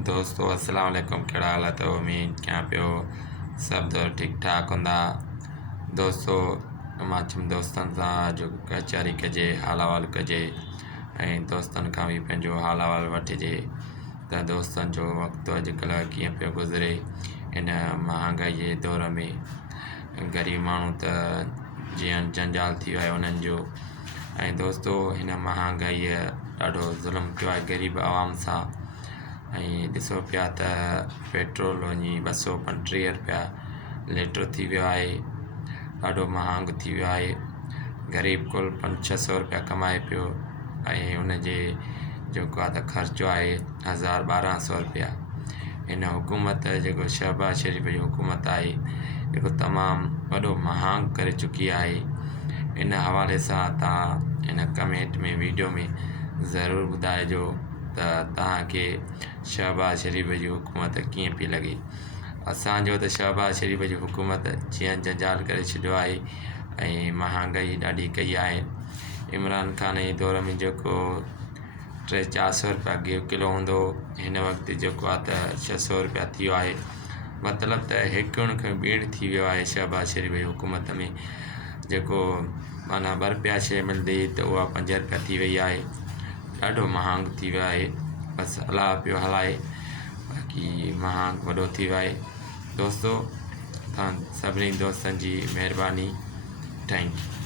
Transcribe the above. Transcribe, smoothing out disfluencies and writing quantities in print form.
दोस्तों अस्सलाम वालेकुम, कहिड़ा हाल आहे? उम्मीद कयां पियो सभु ठीक ठाक हूंदा। दोस्तों मां चयुमि दोस्तनि सां अॼु कचहरी कजे, हाल अहवाल कजे ऐं दोस्तनि खां बि पंहिंजो हाल अहवाल वठिजे त दोस्तनि जो वक़्तु अॼुकल्ह कीअं पियो गुज़रे इन महांगाई जे दौर में। ग़रीब माण्हू त जीअं जंजाल थी वियो आहे उन्हनि जो। ऐं दोस्तों हिन महांगाईअ ॾाढो ज़ुल्म कयो आहे ग़रीब आवाम सां। ऐं ॾिसो पिया त पेट्रोल वञी 235 रुपया लीटर थी वियो आहे, ॾाढो महांगो थी वियो आहे। ग़रीब कुल 500-600 रुपया कमाए पियो ऐं उनजे जेको आहे त ख़र्चो आहे 1000-1200 रुपया। हिन हुकूमत जेको शहबाज शरीफ़ जी हुकूमत आहे जेको तमामु वॾो महांग करे चुकी आहे। इन हवाले सां तव्हां हिन कमेंट में वीडियो में ज़रूरु ॿुधाइजो त तव्हांखे शहबाज शरीफ़ जी हुकूमत कीअं पई लॻे। असांजो त शहबाज शरीफ़ जी हुकूमत जीअं जंजाल करे छॾियो आहे ऐं महांगाई ॾाढी कई आहे। इमरान ख़ान जे दौर में जेको 300-400 रुपया गिहु किलो हूंदो, हिन वक़्तु जेको आहे त 600 रुपया थी वियो आहे। मतिलबु त हिकु खां ॿीण थी वियो आहे शहबाज शरीफ़ जी हुकूमत में। जेको माना 2 रुपया शइ मिलंदी त उहा 5 रुपया थी वई आहे। ॾाढो महांग थी वियो आहे, बसि अलाह पियो हलाए, बाक़ी महांग वॾो थी वियो आहे। दोस्तों तव्हां सभिनी दोस्तनि जी महिरबानी। Thank you.